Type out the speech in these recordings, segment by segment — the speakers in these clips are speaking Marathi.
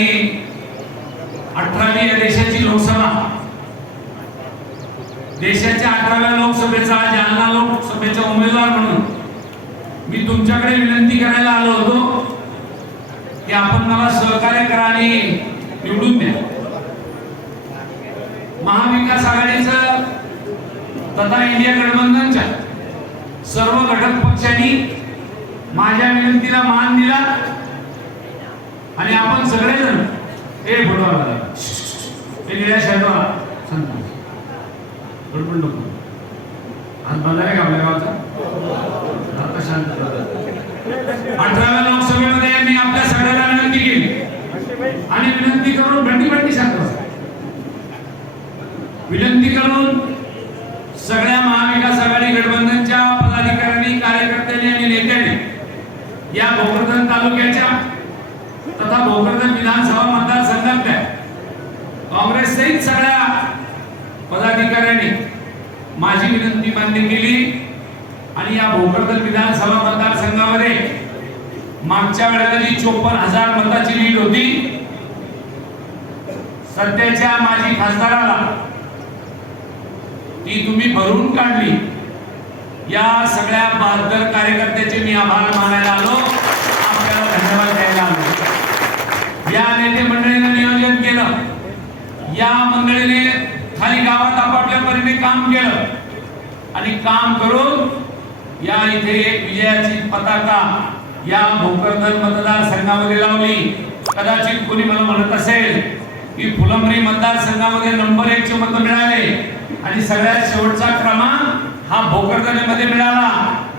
ठिकाणी अठरावी या देशाची लोकसभा. देशाच्या अठराव्या लोकसभेचा जालना लोकसभेचा उमेदवार म्हणून मी तुमच्याकडे विनंती करायला आलो होतो की आपण मला सहकार्य करा आणि निवडून द्या. महाविकास आघाडीचं तथा इंडिया गठबंधनच्या सर्व घटक पक्षांनी माझ्या विनंतीला मान दिला. आणि आपण सगळेजण हे फोटोवाला हे निळ्या शर्टवाला सांगतो बडबड नको. आज बंद आहे का आपल्या गावचा? आता शांत अठराव्या लोकसभेमध्ये मी आपल्या सगळ्यांना विनंती केली. आणि विनंती करून भंडी भंडी सांगतो विनंती करून सगळ्या महाविकास आघाडी गठबंधनच्या पदाधिकाऱ्यांनी कार्यकर्त्यांनी आणि नेत्यांनी या भोकरदन तालुक्याच्या विधानसभा मतदारसंघात काँग्रेस सहित सगळ्या पदाधिकाऱ्यांनी माझी विनंती मान्य केली आणि या भोकरदन विधानसभा मतदारसंघामध्ये मागच्या वेळेला जी चोपन्न हजार मताची लीड होती सध्याच्या माजी खासदाराला ती तुम्ही भरून काढली. या सगळ्या बहादर कार्यकर्त्याचे मी आभार मानायला आलो. आपल्याला धन्यवाद द्यायला आलो. या नेते मंडळीनं नियोजन केलं. या मंडळीने खाली गावात आपापल्या परीने काम केलं. आणि काम करून या इथे एक विजयाची पताका या भोकरदन मतदारसंघामध्ये लावली. कदाचित कोणी मला म्हणत असेल की फुलंबरी मतदारसंघामध्ये नंबर एक चे मत मिळाले आणि सगळ्यात शेवटचा क्रमांक हा भोकरदनेमध्ये मिळाला.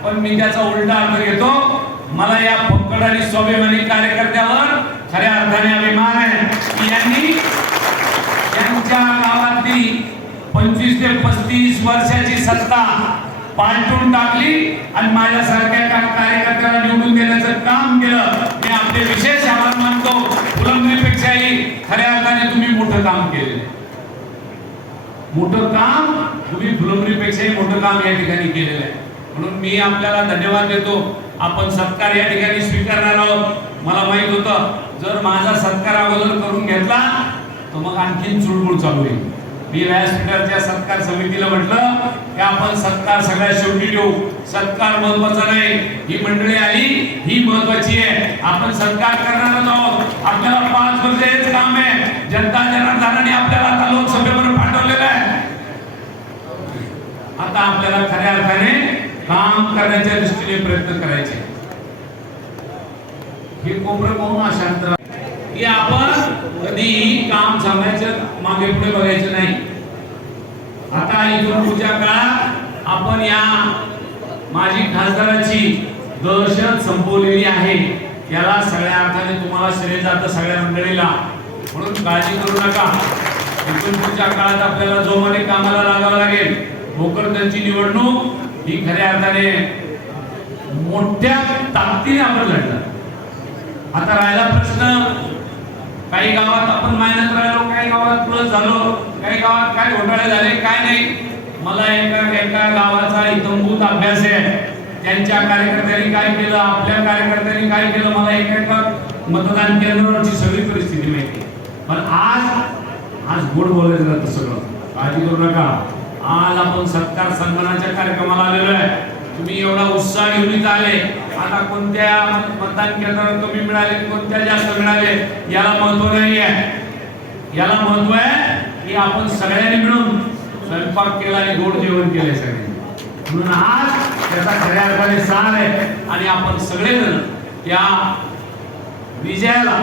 पण मी त्याचा उलटा अर्थ घेतो. मला या फक्कड आणि स्वाभिमानी कार्यकर्त्यावर खऱ्या अर्थाने अभिमान आहे की यांनी यांच्या गावातली पंचवीस ते पस्तीस वर्षाची सत्ता पालटून टाकली आणि माझ्यासारख्या का- कार्यकर्त्याला निवडून देण्याचं काम केलं. मी आपले विशेष आभार मानतो. फुलंबरीपेक्षाही खऱ्या अर्थाने तुम्ही मोठं काम केले. मोठं काम तुम्ही फुलंबरीपेक्षाही मोठं काम या ठिकाणी केलेलं आहे. म्हणून मी आपल्याला धन्यवाद देतो. आपण सत्कार या ठिकाणी स्वीकारणार आहोत. मला माहीत होतं जर माझा सत्कार अगोदर करून घेतला तर मग आणखीन चुळबुळ चालू आहे मी व्यासपीठाच्या सत्कार समितीला म्हटलं की आपण सत्कार सगळ्या शेवटी देऊ सत्कार महत्त्वाचा नाही. ही मंडळी आली ही महत्वाची आहे. आपण सत्कार करणारच आहोत. आपल्याला पाच वर्ष हेच काम आहे. जनता जनार्दनाने आपल्याला आता लोकसभेवर पाठवलेलं आहे. आता आपल्याला खऱ्या अर्थाने काम करण्याच्या दृष्टीने प्रयत्न करायचे. हे कोपरं पाहून अशांत की आपण कधीही काम सांगायचं मागे पुढे बघायचं नाही. आता इथून पुढच्या काळात आपण या माजी खासदाराची दहशत संपवलेली आहे. याला सगळ्या अर्थाने तुम्हाला श्रेय जातं सगळ्या मंडळीला. म्हणून काळजी करू नका. इथून पुढच्या काळात आपल्याला जोमाने कामाला लागावं लागेल. भोकरदनची निवडणूक ही खऱ्या अर्थाने मोठ्या ताकदीने आपण लढणार. आता राहिला प्रश्न. काही गावात आपण मायनस राहिलो काही गावात प्लस झालो काही गावात काय घोटाळे झाले काय नाही. मला एका एका गावाचा इतंभूत अभ्यास आहे. त्यांच्या कार्यकर्त्यांनी काय केलं आपल्या कार्यकर्त्यांनी काय केलं मला एका एका मतदान केंद्रावरची सगळी परिस्थिती माहिती पण आज आज गोड बोलायचं जातं सगळं काळजी करू नका. आज आपण सत्कार सन्मानाच्या कार्यक्रमाला आलेलो आहे. तुम्ही एवढा उत्साह घेऊन इथं आले. आता कोणत्या मतदान केंद्रावर कमी मिळाले कोणत्या जास्त मिळाले याला महत्त्व नाही आहे. याला महत्त्व आहे की आपण सगळ्यांनी मिळून स्वयंपाक केला आणि गोड जेवण केले सगळे. म्हणून आज त्याचा खऱ्या अर्थाने सार आहे आणि आपण सगळेजण त्या विजयाला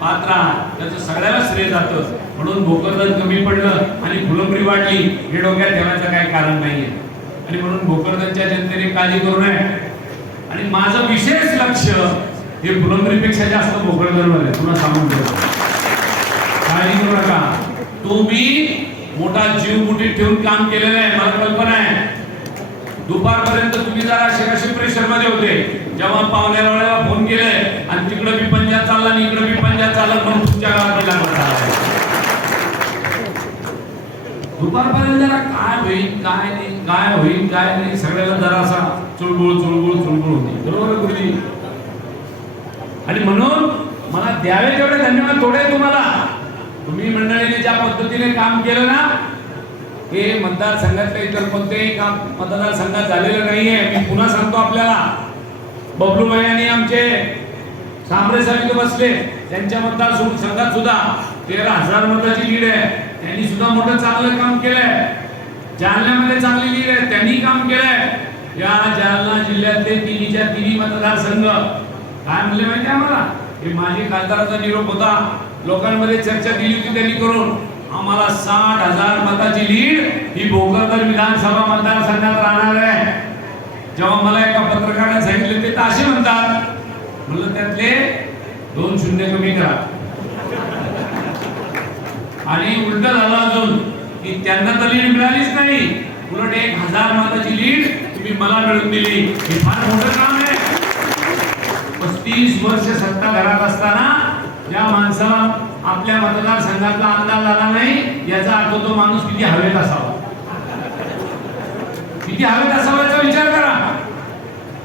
पात्र आहात. त्याचं सगळ्याला श्रेय जातं. म्हणून भोकरदन कमी पडलं आणि फुलंबरी वाढली हे डोक्यात ठेवायचं काही कारण नाहीये. आणि म्हणून भोकरदनच्या जनतेने काळजी करू नये. आणि माझं विशेष लक्ष हे फुलंबरीपेक्षा जास्त भोकरदनवर आहे पुन्हा सांगून ठेवतो काळजी करू नका. तुम्ही मोठा जीव मुठीत ठेवून काम केलेलं आहे मला कल्पना आहे. दुपारपर्यंत तुम्ही जरा असे प्रेशर होते. जेव्हा पाहुण्याला वेळेला फोन केले आणि तिकडे मी पंजाब चालला आणि इकडे मी पंजाब चालला म्हणून तुमच्या गावात गेला दुपारपर्यंत जरा काय होईल काय नाही काय होईल काय नाही सगळ्याला जरा असा चुळबुळ चुळबुळ चुळबुळ होती. बरोबर गुरुजी? आणि म्हणून मला द्यावे तेवढे धन्यवाद थोडे तुम्हाला. तुम्ही मंडळीने ज्या पद्धतीने काम केलं ना हे मतदारसंघातल्या इतर कोणतेही काम मतदारसंघात झालेलं नाहीये. मी पुन्हा सांगतो आपल्याला. बबलू भाई आणि आमचे सांबरे साहेब बसले. त्यांच्या मतदार संघात सुद्धा तेरा हजार मताची लीड आहे. त्यांनी सुद्धा मोठं चांगलं काम केलंय. जालन्यामध्ये चांगली लीड आहे त्यांनी काम केलंय. या जालना जिल्ह्यातले तिन्हीच्या तिन्ही मतदारसंघ. काय म्हणले माहिती आहे आम्हाला? हे माझे खासदाराचा निरोप होता. लोकांमध्ये चर्चा दिली होती त्यांनी करून. आम्हाला साठ हजार मताची लीड ही भोकरदर विधानसभा मतदारसंघात राहणार आहे. जेव्हा मला एका पत्रकाराने सांगितले ते तर असे म्हणतात. म्हणलं त्यातले दोन शून्य कमी करा. आणि उलट झालं अजून की त्यांना तर लीड मिळालीच नाही. उलट एक हजार मताची लीड तुम्ही मला मिळून दिली. हे फार मोठं काम आहे. पस्तीस वर्ष सत्ता घरात असताना या माणसाला आपल्या मतदारसंघातला अंदाज आला नाही याचा अर्थ तो माणूस किती हवेत असावा. किती हवेत असावा याचा विचार करा.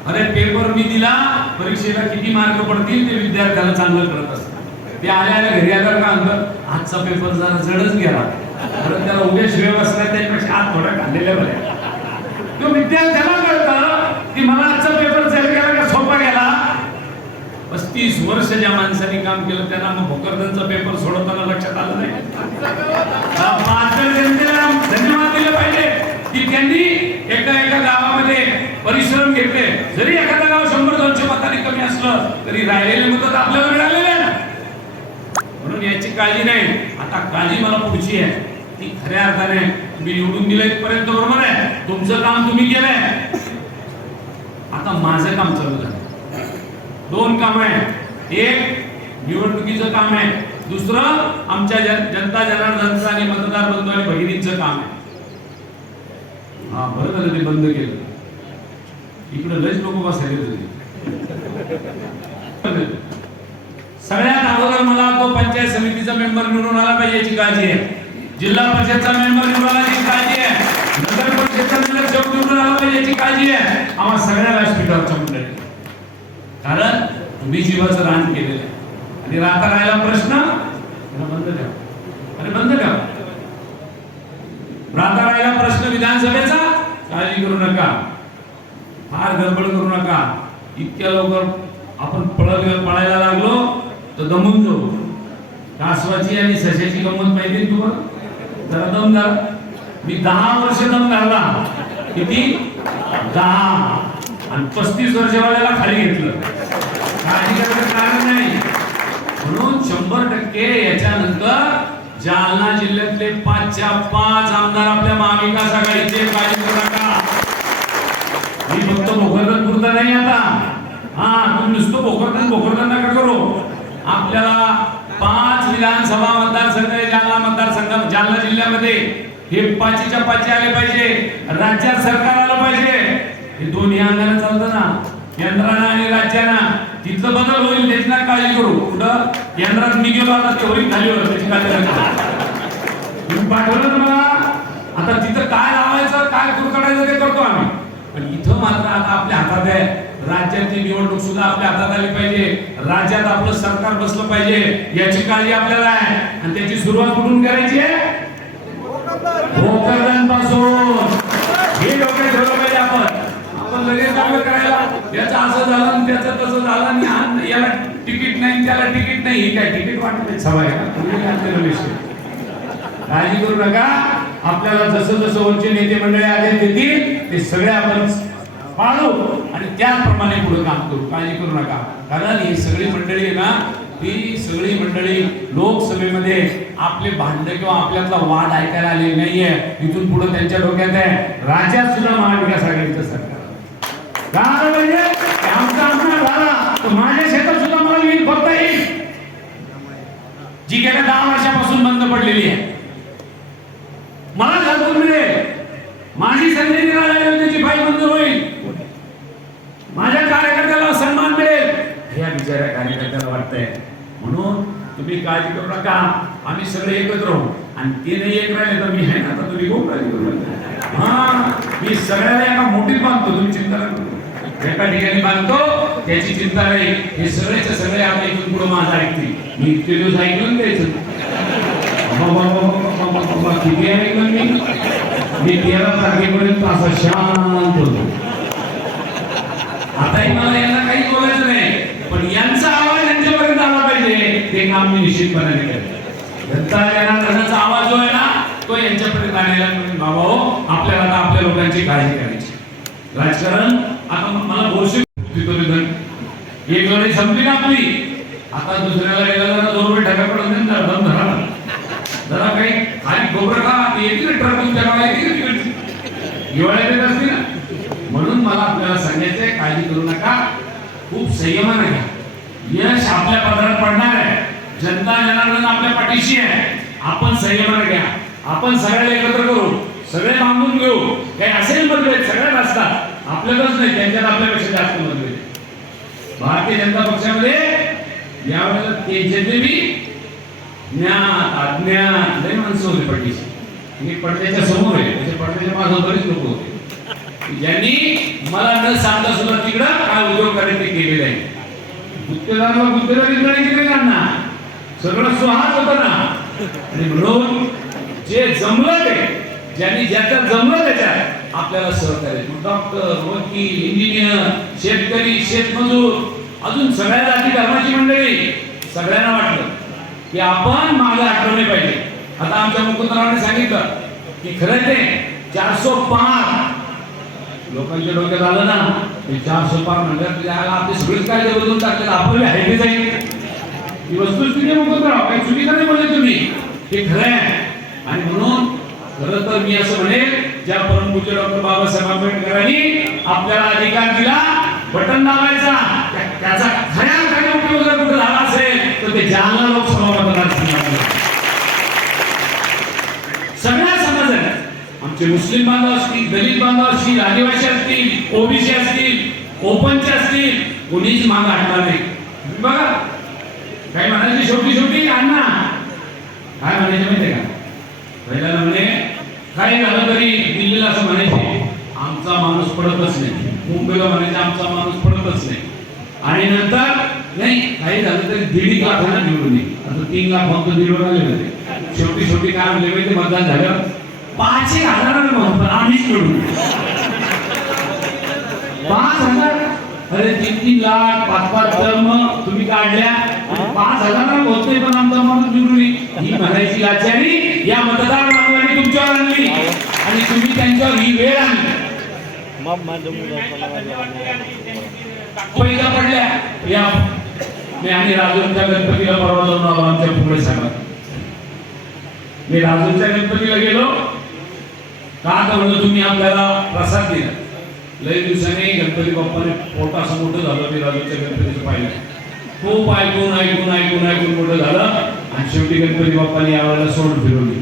अरे पेपर मी दिला परीक्षेला किती मार्क पडतील ते विद्यार्थ्याला चांगलं करत असतात ते आल्या आल्या घरी आल्यावर काय अंतर आजचा पेपर जरा जडच गेला. परत त्याला उद्या शिवाय बसला त्याच्यापेक्षा हात थोडा खाल्लेल्या बऱ्या. तो विद्यार्थ्याला कळतं की मला आजचा पेपर जड गेला का सोपा गेला. पस्तीस वर्ष ज्या माणसाने काम केलं त्यांना मग भोकरदनचा पेपर सोडवताना लक्षात आलं नाही. हा, जनतेला धन्यवाद दिले पाहिजे की त्यांनी एका एका गावामध्ये परिश्रम घेतले. जरी एखादा गाव शंभर दोनशे मताने कमी असलं तरी राहिलेले मत आपल्याला मिळालेले आहे ना. म्हणून याची काळजी नाही. आता काळजी मला पुढची आहे. ती खऱ्या अर्थाने मी निवडून दिलं इथपर्यंत बरोबर आहे. तुमचं काम तुम्ही केलंय. आता माझं काम चालू झालं. दोन काम आहे एक निवडणुकीचं काम आहे. दुसरं आमच्या जन- जनता जनार्दनचं आणि मतदार बंधू आणि भगिनींचं काम आहे. हा बरं झालं ते बंद केलं. इकडे लयच लोक बसायला होते सगळ्यात अगोदर मला तो पंचायत समितीचा मेंबर निवडून आला पाहिजे याची काळजी आहे. जिल्हा परिषदचा मेंबर निवडून आला याची काळजी आहे. नगर परिषदचा मेंबर शेवट निवडून आला पाहिजे याची काळजी आहे. आम्हाला सगळ्या व्यासपीठावरच्या मंडळी. कारण तुम्ही जीवाचं रान केलेलं आहे. आणि राहता राहिला प्रश्न? बंद ठेवा. अरे बंद ठेवा. राहता राहिला प्रश्न विधानसभेचा? काळजी करू नका. फार गडबड करू नका. इतक्या लवकर आपण पळत पळायला लागलो. तर दमून जाऊ कासवाची आणि सशाची गंमत माहिती तुम्हाला? जरा दम धरा मी दहा वर्ष दम घालला. किती? दहा. आणि पस्तीस वर्षवाल्याला खाली घेतलं. काही करायचं कारण नाही. म्हणून शंभर टक्के याच्यानंतर जालना जिल्ह्यातले पाचच्या पाच आमदार आपल्या महाविकास आघाडीचे मी फक्त भोकरदन पुरता नाही आता. हा तुम्ही नुसतं भोकरदन भोकरदन नका करू. आपल्याला पाच विधानसभा मतदारसंघ जालना मतदारसंघ. जालना जिल्ह्यामध्ये हे पाचीच्या पाची आले पाहिजे. राज्यात सरकार आलं पाहिजे. हे दोन्ही अंगाने चालतं ना. केंद्रानं आणि राज्यानं तिथलं बदल होईल त्याची ना काळजी करू. कुठं? केंद्रात मी गेलो आता ते होईल खाली होईल त्याची काळजी तुम्ही पाठवलं ना मला? आता तिथं काय लावायचं काय कुरकडायचं ते करतो आम्ही. पण इथं मात्र आता आपल्या हातात आहे. राज्याची निवडणूक सुद्धा आपल्या हातात आली पाहिजे. राज्यात आपलं सरकार बसलं पाहिजे. याची काळजी आपल्याला आहे. आणि त्याची सुरुवात कुठून करायची आहे? भोकरदनपासून. हे डोक्यात ठेवलं पाहिजे आपण. आपण लगेच करायला. याचं असं झालं आणि त्याचं तसं झालं आणि याला तिकीट नाही त्याला तिकीट नाही. हे काय तिकीट वाटत सभा काळजी करू नका. आपल्याला जसं जसं वरचे नेते मंडळी आले देतील ते सगळे आपण पाळू. आणि त्याचप्रमाणे पुढे काम करू. काळजी करू नका. कारण ही सगळी मंडळी आहे ना ही सगळी मंडळी लोकसभेमध्ये आपले भांडण किंवा आपल्यातला वाद ऐकायला आलेली नाहीये. इथून पुढे त्यांच्या डोक्यात आहे. राज्यात सुद्धा महाविकास आघाडीचं सरकार. का म्हणजे आमचा आमदार झाला तर माझ्या शेतात सुद्धा मला वीज भरता येईल. जी गेल्या दहा वर्षापासून बंद पडलेली आहे. मला घरकुल मिळेल. माझी संधी निराळी त्याची फाईल मंजूर होईल माझ्या कार्यकर्त्याला सन्मान मिळेल हे या बिचाऱ्या कार्यकर्त्याला वाटतंय. म्हणून तुम्ही काळजी करू नका. आम्ही सगळे एकत्र राहू आणि ते नाही एक राहिले तर मी आहे ना तुम्ही खूप काळजी करू हा मी सगळ्याला एका मोठीत बांधतो तुम्ही चिंता नका एका ठिकाणी बांधतो त्याची चिंता नाही. हे सगळेच सगळे आपले इथून पुढे माझं ऐकतील. मी इतके दिवस ऐकून द्यायचं. बाबा, बाबा, बाबा, किती ऐकलं मी? मी तेरा तारखेपर्यंत असा शांत होतो. आताही मला यांना काही बोलायचं नाही पण यांचा आवाज यांच्यापर्यंत आला पाहिजे ते काम मी निश्चितपणे करेन जनता जनार्दनाचा आवाज जो आहे ना तो यांच्यापर्यंत आलेला नाही. बाबा हो आपल्याला आता आपल्या लोकांची काळजी करायची राजकारण आता मला भविष्य एक लढाई संपली ना आपली. आता दुसऱ्याला गेला जरा दोन रुपये ठगा पडत नाही जरा दम धरा जरा काही खाली गोबर खा ते येतील ट्रक तुमच्या गावाला येतील का हिवाळ्यात येत असतील ना. म्हणून मला आपल्याला सांगायचंय काळजी करू नका. खूप संयमाने घ्या यश आपल्या पदरात पडणार आहे. जनता जनार्दन आपल्या पाठीशी आहे. आपण संयमाने घ्या. आपण सगळ्याला एकत्र करू. सगळे बांधून घेऊ. काही असेल मतभेद सगळ्यात असतात. आपल्यालाच नाही त्यांच्यात आपल्यापेक्षा जास्त मतभेद भारतीय जनता पक्षामध्ये यावेळेला तेजस्वी ज्ञात अज्ञात लय माणसं होते पाठीशी. मी पडद्याच्या समोर आहे. त्याच्या पडद्याच्या मागे बरेच लोक होते. ज्यांनी मला न सांगता सुद्धा तिकडं काय उद्योग करायचे केलेले आहे. गुत्तेदाराला गुत्तेदारी करायची नाही त्यांना सगळं सुहास होत ना. आणि म्हणून जे जमलं ते ज्यांनी ज्याच्यात जमलं त्याच्यात आपल्याला सहकार्य डॉक्टर वकील इंजिनियर शेतकरी शेतमजूर अजून सगळ्या जाती धर्माची मंडळी सगळ्यांना वाटलं की आपण मागे आठवले पाहिजे. आता आमच्या मुकुंदरावाने सांगितलं की खरं ते चारशे पाच लोकांच्या डोक्यात आलं ना ते चारशे पाच म्हणजे आपले सगळेच काय बदलून टाकले आपण हायवे जाईल. ही वस्तुस्थिती मुकुंदराव काही चुकीचं नाही म्हणले तुम्ही. ते खरं आहे. आणि म्हणून खरं तर मी असं म्हणेल ज्या परमपूज्य डॉक्टर बाबासाहेब आंबेडकरांनी आपल्याला अधिकार दिला बटन दाबायचा त्याचा खऱ्या अर्थाने उपयोग जर कुठे झाला असेल तर ते जालना लोकसभा मतदारसंघात सगळ्या समाजाने आमचे मुस्लिम बांधव असतील दलित बांधव असतील आदिवासी असतील ओबीसी असतील ओपनचे असतील कोणीच माग हटणार नाही. बघा काही म्हणायचे शेवटी शेवटी अण्णा. काय म्हणायचे माहितीये का? पहिल्याला म्हणे काय झालं तरी दिल्लीला असं म्हणायचे आमचा माणूस पडतच नाही. मुंबईला म्हणायचे आमचा माणूस पडतच नाही. आणि नंतर नाही काही झालं तरी दीड एक लाखांना निवडून ये आता तीन लाख फक्त निवडून आले होते. शेवटी शेवटी काय म्हणले माहिती मतदान झालं. पाच एक हजारांना आम्हीच निवडून पाच हजार? अरे तीन तीन लाख पाच पाच जन्म तुम्ही काढल्या. पाच हजार होते पण आमचा माणूस निवडून ही म्हणायची लाचारी या मतदार बांधवांनी तुमच्यावर आणली आणि तुम्ही त्यांच्यावर ही वेळ आणली मग पडल्या या मी आणि राजूंच्या गणपतीला परवा जाऊन आलो आमच्या पुढे सांगा मी राजूंच्या गणपतीला गेलो का तर म्हणलं तुम्ही आपल्याला प्रसाद दिला लय दिवसाने गणपती बाप्पाने पोट झालं मी राजूच्या गणपतीचं पाहिलं? खूप ऐकून ऐकून ऐकून ऐकून मोठं झालं. आणि शेवटी गणपती बाप्पाने यावेळेला सोड फिरवली.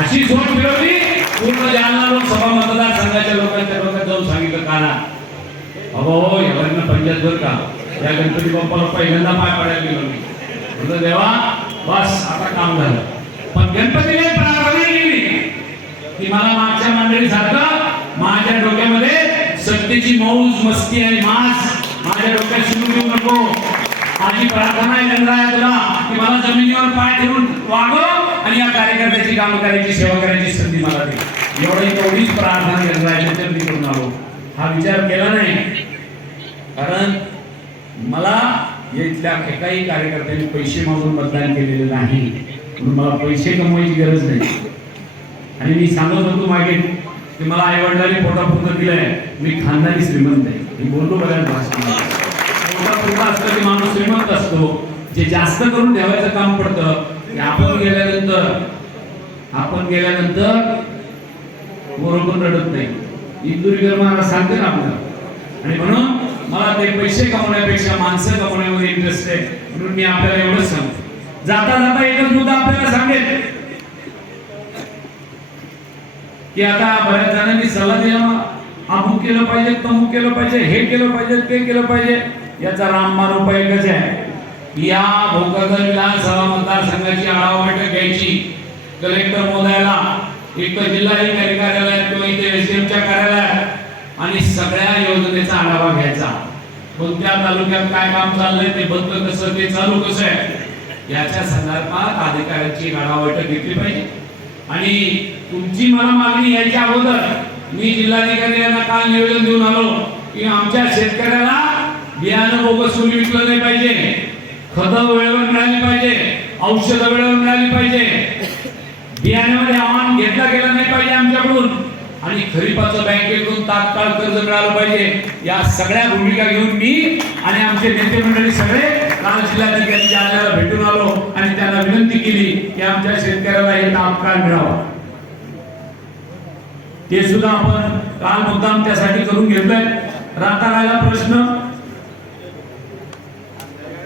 अशी सोड फिरवली पूर्ण जालना लोकसभा मतदारसंघाच्या लोकांच्या डोक्यात जाऊन सांगितलं काना अहो हो एवढ्यांना पंचायत बर का? या गणपती बाप्पाला पहिल्यांदा पाय पडायला गेलो मी. म्हणलं देवा बस आता काम झालं. पण गणपतीने प्रार्थना केली की मला मागच्या मंडळीसारखं माझ्या डोक्यामध्ये सत्तेची मौज मस्ती आणि मास माझ्या डोक्यात शिरू देऊ नको. माझी प्रार्थना आहे गणराया तुला की मला जमिनीवर पाय ठेवून वागव आणि या कार्यकर्त्याची काम करायची सेवा करायची संधी मला दे. एवढी तेवढीच प्रार्थना गणरायाच्या मी करून आलो. हा विचार केला नाही. कारण मला इथल्या एकाही कार्यकर्त्यांनी पैसे मागून मतदान केलेले नाही. म्हणून मला पैसे कमवायची गरज नाही. आणि मी सांगत होतो मागे की मला आई वडिलांनी पोटापुरतं दिलंय मी खानदानी श्रीमंत आहे. मी बोललो बऱ्याच भाषणात पोटापुरतं असतं की माणूस श्रीमंत असतो जे जास्त करून ठेवायचं काम पडतं आपण गेल्यानंतर आपण गेल्यानंतर बरोबर रडत नाही इंदुरीकर महाराज सांगते ना आपल्याला आणि म्हणून मला ते पैसे कमवण्यापेक्षा माणसं कमवण्यामध्ये इंटरेस्ट आहे म्हणून मी आपल्याला एवढंच सांगतो जाता जाता एकच मुद्दा आपल्याला सांगेल की आता बऱ्याच जणांनी सल्ला दिला अमुक केलं पाहिजे तमुक केलं पाहिजे हे केलं पाहिजे ते केलं पाहिजे याचा रामबाण उपाय एकच आहे? या भोकरदन विधानसभा मतदारसंघाची आढावा बैठक घ्यायची. कलेक्टर मोदयाला एक तर जिल्हाधिकारी कार्यालयात किंवा इथे एसडीएमच्या कार्यालयात आणि सगळ्या योजनेचा आढावा घ्यायचा. कोणत्या तालुक्यात काय काम चाललंय ते बंद कसं ते चालू कसं आहे याच्या संदर्भात अधिकाऱ्यांची आढावा बैठक घेतली पाहिजे. आणि तुमची मला मागणी याच्या अगोदर मी जिल्हाधिकारी यांना काल निवेदन देऊन आलो? की आमच्या शेतकऱ्याला बियाणं बोगस कोणी विकलं नाही पाहिजे. खतं वेळेवर मिळाली पाहिजे. औषधं वेळेवर मिळाली पाहिजे. बियाण्यामध्ये आव्हान घेतला गेला नाही पाहिजे आमच्याकडून. आणि खरीपाचं बँकेकडून तात्काळ कर्ज मिळालं पाहिजे. या सगळ्या भूमिका घेऊन मी आणि आमचे नेते मंडळी सगळे काल जिल्हाधिकारी जालन्याला भेटून आलो आणि त्यांना विनंती केली की आमच्या शेतकऱ्याला हे तात्काळ मिळावं. ते सुद्धा आपण काल मुद्दाम त्यासाठी करून घेतलंय. राहता राहिला प्रश्न.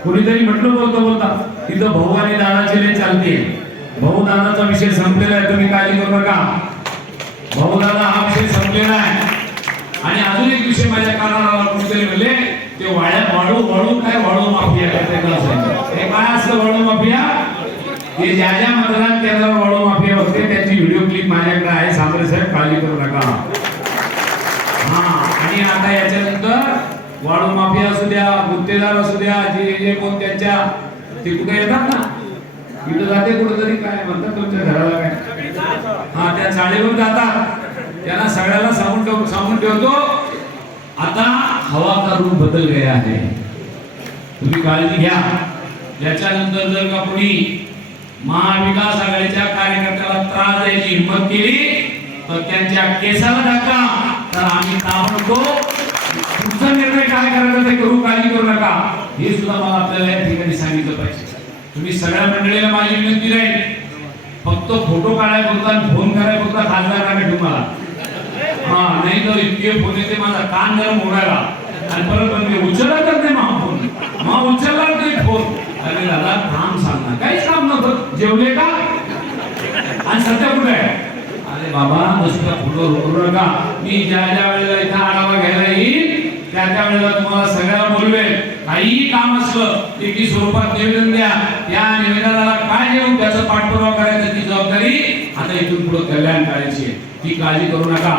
कुणीतरी म्हटलं बोलतो बोलता तिथं भाऊ आणि दादाची लय चालते भाऊ दादाचा विषय संपलेला आहे तुम्ही काळजी करू नका. भाऊ दादा हा विषय संपलेला आहे. आणि अजून एक विषय माझ्या कानाला कोणीतरी म्हणले ते वाड्या वाळू वाळू काय वाळू माफिया काय ते सांगितलं. हे काय असलं वाळू माफिया? ते ज्या ज्या मतदान केंद्रावर वाळू माफिया होते त्याची व्हिडिओ क्लिप माझ्याकडे आहे. सांबरे साहेब काळजी करू नका. हा आणि आता याच्यानंतर वाळू माफिया असू द्या गुत्तेदार असू द्या जे जे कोण त्यांच्या ते कुठे येतात ना? इथं जाते कुठेतरी काय म्हणतात तुमच्या घराला काय? हा त्या चाळीवर जातात. त्यांना सगळ्याला सांगून ठेव सांगून ठेवतो आता हवा का रूप बदल गया आहे तुम्ही काळजी घ्या. याच्यानंतर जर का कोणी महाविकास आघाडीच्या कार्यकर्त्याला त्रास द्यायची हिंमत केली तर त्यांच्या केसाला धक्का तर आम्ही ताबडतोब तुमचा निर्णय काय करायचा ते करू काळजी करू नका. हे सुद्धा मला आपल्याला या ठिकाणी सांगितलं पाहिजे. तुम्ही सगळ्या मंडळीला माझी विनंती राहील. फक्त फोटो काढाय बोलता फोन कराय बोलता खासदार नका तुम्हाला हा नाही तर इतके फोन येते माझा कान गरम होणारा आणि परत म्हणजे उचलला तर नाही मग फोन मग उचलला नाही फोन अरे दादा काम सांग ना काहीच काम नव्हतं. जेवले का? आणि सध्या कुठे आहे? अरे बाबा नुसतं फोटो करू नका. मी ज्या ज्या वेळेला इथं आढावा घ्यायला येईल त्या त्या वेळेला तुम्हाला सगळ्या बोलवेल काहीही काम असलं एकी स्वरूपात निवेदन द्या. त्या निवेदनाला काय देऊन त्याचा पाठपुरावा करायचा ती जबाबदारी आता इथून पुढे कल्याण करायची आहे. ती काळजी करू नका.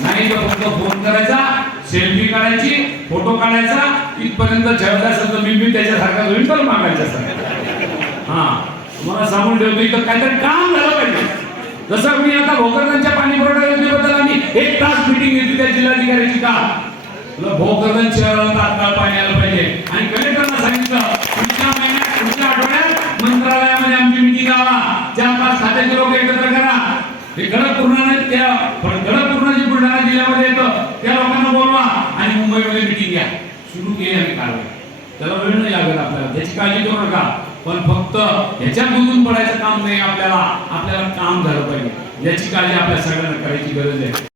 नाही तर फक्त फोन करायचा सेल्फी काढायची फोटो काढायचा इथपर्यंत ठेवायचा असेल तर मी मी त्याच्यासारखा होईल तर मागायचा सर हा. तुम्हाला सांगून ठेवतो इथं काहीतरी काम झालं पाहिजे. जसं मी आता भोकरदांच्या पाणी पुरवठा योजनेबद्दल आम्ही एक तास मिटिंग घेतली त्या जिल्हाधिकाऱ्याची का? तुला भोकरदन शहराला तात्काळ पाणी आलं पाहिजे. आणि कलेक्टरला सांगितलं पुढच्या महिन्यात पुढच्या आठवड्यात मंत्रालयामध्ये आमची मिटिंग लावा चार पाच खात्याचे लोक एकत्र करा. हे कडक पूर्ण नाही त्या पण गडक पूर्ण जे बुलढाणा जिल्ह्यामध्ये येतं. त्या लोकांना बोलवा आणि मुंबईमध्ये मिटिंग घ्या. सुरू केली आम्ही कारवाई. त्याला वेळ नाही लागत आपल्याला. त्याची काळजी करू नका. पण फक्त ह्याच्या गुंतून पडायचं काम नाही आपल्याला. आपल्याला काम झालं पाहिजे. याची काळजी आपल्या सगळ्यांना करायची गरज आहे.